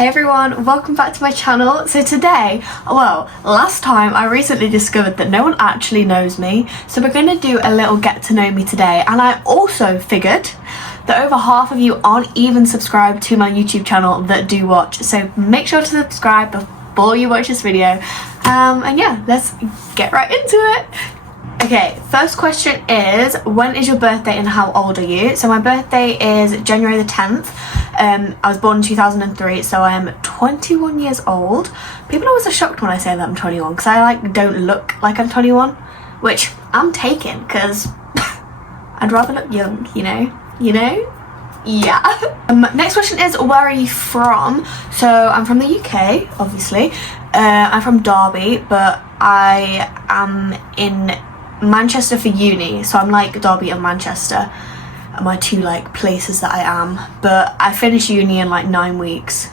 Hey everyone, welcome back to my channel. So today, last time I recently discovered that no one actually knows me, so we're going to do a little get to know me today. And I also figured that over half of you aren't even subscribed to my YouTube channel that do watch, so make sure to subscribe before you watch this video. And yeah, let's get right into it. Okay, first question is, when is your birthday and how old are you? So my birthday is January the 10th. I was born in 2003, so I am 21 years old. People always are shocked when I say that I'm 21 because I don't look like I'm 21, which I'm taking because I'd rather look young, you know? Yeah. Next question is, where are you from? So I'm from the UK, obviously. I'm from Derby, but I am in Manchester for uni, so I'm like Derby and Manchester are my two places that I am, but I finish uni in 8 weeks,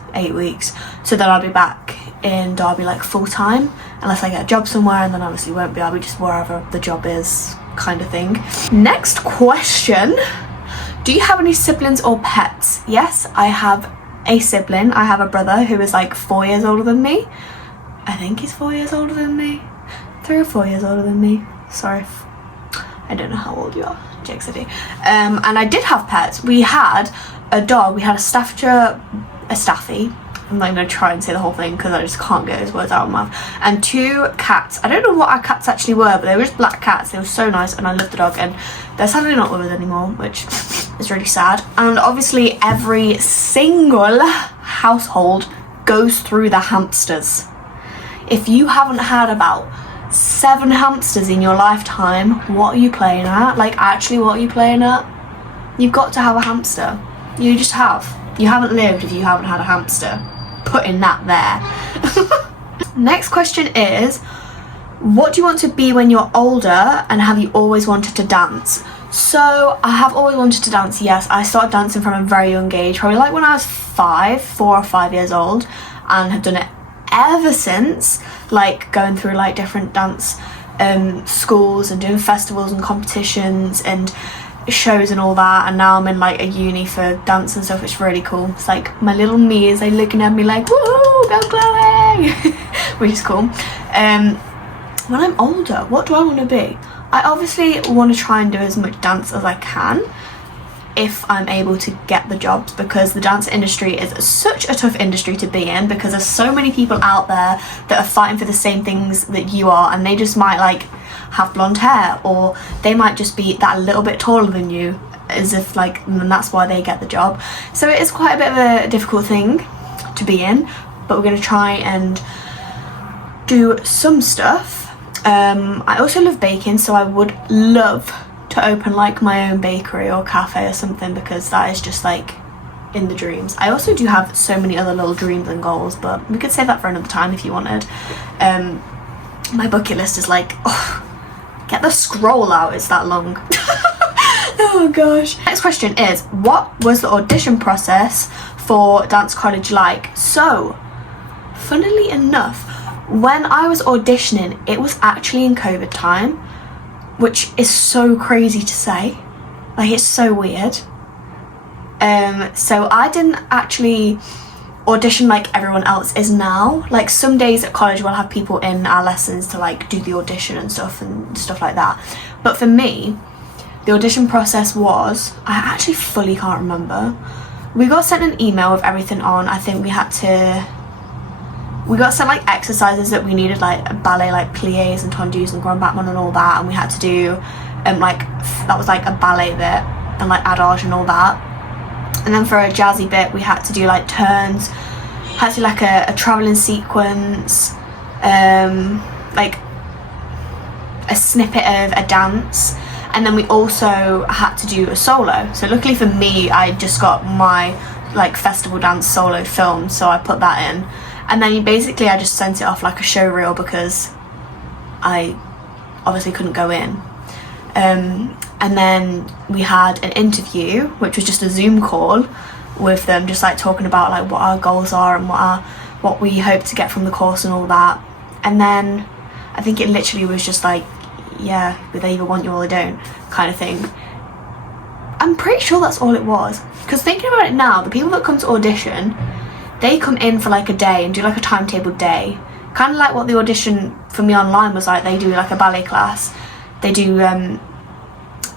so then I'll be back in Derby full time unless I get a job somewhere, and then obviously won't be, I'll be just wherever the job is kind of thing. Next question, do you have any siblings or pets? Yes, I have a sibling. I have a brother who is 4 years older than me. I think he's 4 years older than me, 3 or 4 years older than me. Sorry, I don't know how old you are, Jake City. And I did have pets. We had a dog, we had a Staffy. I'm not going to try and say the whole thing because I just can't get his words out of my mouth. And 2 cats. I don't know what our cats actually were, but they were just black cats. They were so nice and I loved the dog, and they're sadly not with us anymore, which is really sad. And obviously every single household goes through the hamsters. If you haven't had about 7 hamsters in your lifetime, what are you playing at? Actually, what are you playing at? You've got to have a hamster. You just have. You haven't lived if you haven't had a hamster. Putting that there. Next question is, what do you want to be when you're older, and have you always wanted to dance? So I have always wanted to dance, yes. I started dancing from a very young age, probably when I was 4 or 5 years old, and have done it ever since, going through different dance schools and doing festivals and competitions and shows and all that, and now I'm in a uni for dance and stuff, which is really cool. It's my little me is looking at me woo, go Chloe, which is cool. When I'm older, what do I want to be? I obviously want to try and do as much dance as I can if I'm able to get the jobs, because the dance industry is such a tough industry to be in, because there's so many people out there that are fighting for the same things that you are, and they just might have blonde hair, or they might just be that little bit taller than you, as if and that's why they get the job. So it is quite a bit of a difficult thing to be in, but we're going to try and do some stuff. I also love baking, so I would love to open my own bakery or cafe or something, because that is just in the dreams. I also do have so many other little dreams and goals, but we could save that for another time if you wanted. My bucket list is get the scroll out, it's that long. Oh gosh. Next question is, what was the audition process for dance college like? So funnily enough, when I was auditioning, it was actually in COVID time, which is so crazy to say. It's so weird. So I didn't actually audition like everyone else is now. Some days at college we'll have people in our lessons to do the audition and stuff like that. But for me, the audition process was, I actually fully can't remember. We got sent an email with everything on. I think we got sent exercises that we needed, ballet, pliés and tendus and grand battement and all that, and we had to do that was a ballet bit and adage and all that. And then for a jazzy bit we had to do turns, had to do a travelling sequence, a snippet of a dance, and then we also had to do a solo. So luckily for me, I just got my festival dance solo filmed, so I put that in. And then I just sent it off a show reel because I obviously couldn't go in. And then we had an interview, which was just a Zoom call with them, just talking about what our goals are and what we hope to get from the course and all that. And then I think it literally was just yeah, they either want you or they don't kind of thing. I'm pretty sure that's all it was, because thinking about it now, the people that come to audition, they come in for like a day and do like a timetable day, kind of like what the audition for me online was like. They do like a ballet class, they do a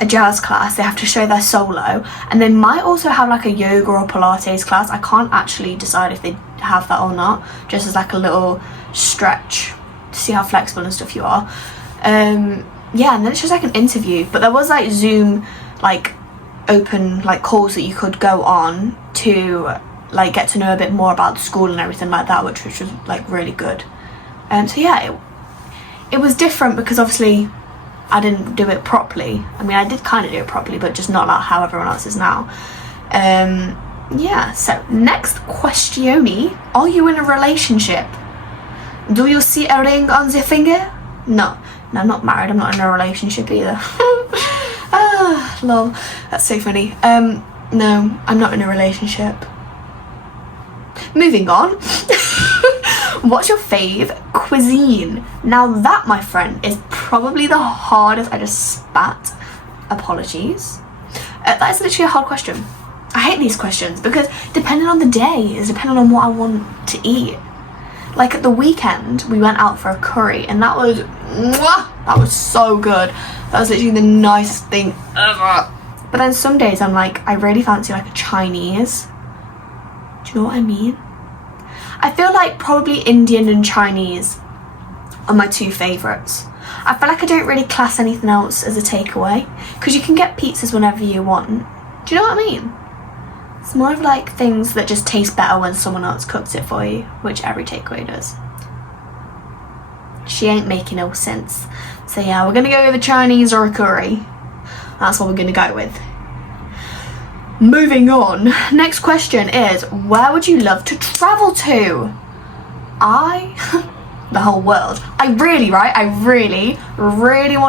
jazz class, they have to show their solo, and they might also have like a yoga or Pilates class. I can't actually decide if they have that or not, just as like a little stretch to see how flexible and stuff you are. Yeah, and then it's just like an interview, but there was like Zoom like open like calls that you could go on to like get to know a bit more about the school and everything like that, which was like really good. So yeah, it was different because obviously I didn't do it properly. I mean, I did kind of do it properly, but just not like how everyone else is now. Yeah, so next question. Are you in a relationship? Do you see a ring on the finger? No, I'm not married. I'm not in a relationship either. Ah, lol. That's so funny. No, I'm not in a relationship. Moving on. What's your fave cuisine? Now that, my friend, is probably the hardest. I just spat. Apologies. That is literally a hard question. I hate these questions because depending on the day is depending on what I want to eat. Like at the weekend, we went out for a curry and that was so good. That was literally the nicest thing ever. But then some days I'm like, I really fancy like a Chinese. Do you know what I mean? I feel like probably Indian and Chinese are my two favourites. I feel like I don't really class anything else as a takeaway because you can get pizzas whenever you want. Do you know what I mean? It's more of like things that just taste better when someone else cooks it for you, which every takeaway does. She ain't making no sense. So yeah, we're gonna go with a Chinese or a curry. That's what we're gonna go with. Moving on. Next question is, where would you love to travel to? The whole world. I really want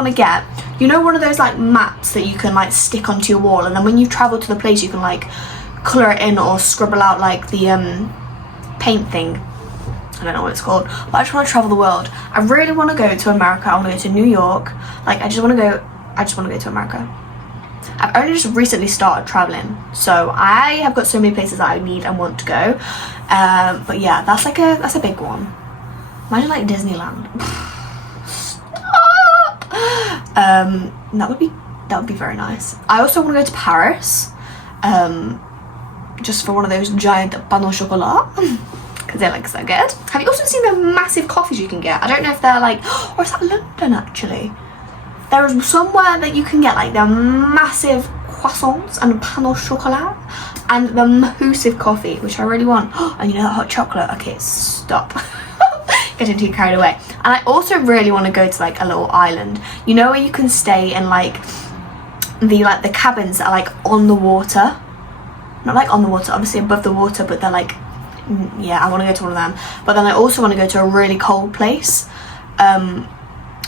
to get, you know, one of those like maps that you can like stick onto your wall, and then when you travel to the place you can like colour it in or scribble out like the paint thing. I don't know what it's called, but I just want to travel the world. I really want to go to America. I want to go to New York. Like I just want to go to America. I've only just recently started traveling, so I have got so many places that I need and want to go. But yeah, that's a big one. Imagine like Disneyland. Stop. That would be very nice. I also want to go to Paris, just for one of those giant pain au chocolat, because they're like so good. Have you also seen the massive coffees you can get? I don't know if they're like, or is that London actually? There is somewhere that you can get like the massive croissants and pain au chocolat and the massive coffee, which I really want. And you know that hot chocolate? Okay, stop. Getting too carried away. And I also really want to go to like a little island. You know where you can stay in like the cabins that are like on the water? Not like on the water, obviously above the water, but they're like, yeah, I want to go to one of them. But then I also want to go to a really cold place.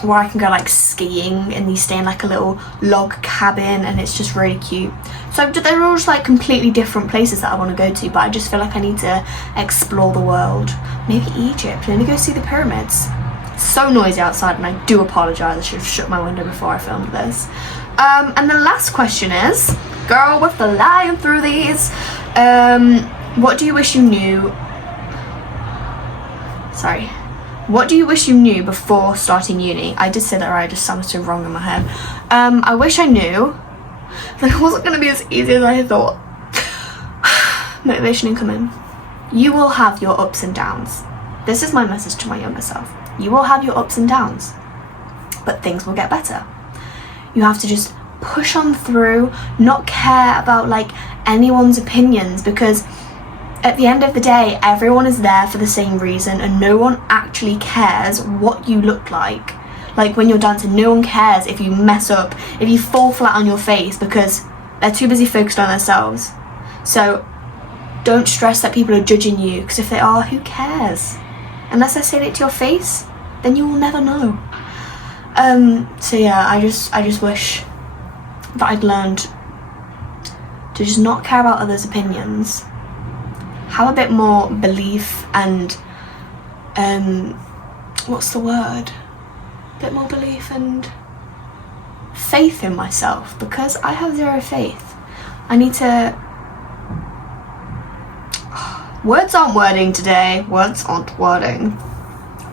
Where I can go like skiing and you stay in like a little log cabin and it's just really cute. So they're all just like completely different places that I want to go to, but I just feel like I need to explore the world. Maybe Egypt, maybe go see the pyramids. It's so noisy outside and I do apologise, I should have shut my window before I filmed this. And the last question is, girl, we're flying through these. What do you wish you knew? Sorry. What do you wish you knew before starting uni? I did say that right, it just sounded so wrong in my head. I wish I knew that it wasn't going to be as easy as I had thought. Motivation incoming. You will have your ups and downs. This is my message to my younger self. You will have your ups and downs, but things will get better. You have to just push on through, not care about like anyone's opinions, because at the end of the day, everyone is there for the same reason and no one actually cares what you look like. Like when you're dancing, no one cares if you mess up, if you fall flat on your face, because they're too busy focused on themselves. So don't stress that people are judging you, because if they are, who cares? Unless they're saying it to your face, then you will never know. So yeah, I just wish that I'd learned to just not care about others' opinions. Have a bit more belief and what's the word? A bit more belief and faith in myself, because I have zero faith. I need to Words aren't wording today. Words aren't wording.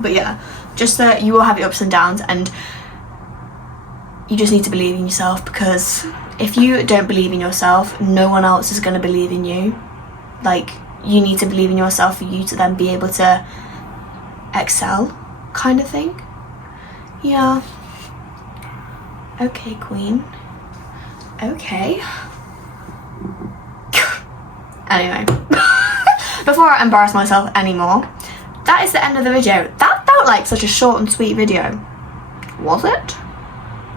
But yeah, just that you will have your ups and downs, and you just need to believe in yourself, because if you don't believe in yourself, no one else is going to believe in you. Like, you need to believe in yourself for you to then be able to excel, kind of thing. Yeah. Okay, queen. Okay. Anyway, before I embarrass myself anymore, that is the end of the video. That felt like such a short and sweet video. Was it?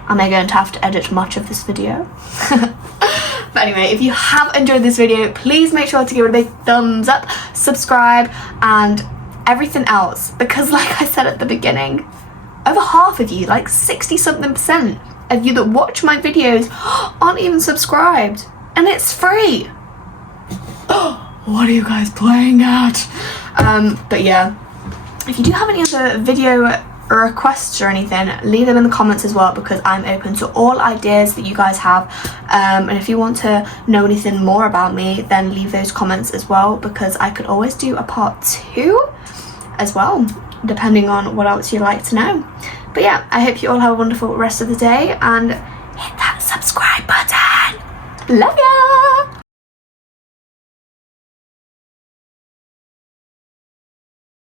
Am I going to have to edit much of this video? But anyway, if you have enjoyed this video, please make sure to give it a big thumbs up, subscribe, and everything else, because like I said at the beginning, over half of you, like 60-something% of you that watch my videos aren't even subscribed, and it's free. What are you guys playing at? But yeah, if you do have any other video requests or anything, leave them in the comments as well, because I'm open to all ideas that you guys have. And if you want to know anything more about me, then leave those comments as well, because I could always do a part 2 as well, depending on what else you'd like to know. But yeah, I hope you all have a wonderful rest of the day, and hit that subscribe button. Love ya!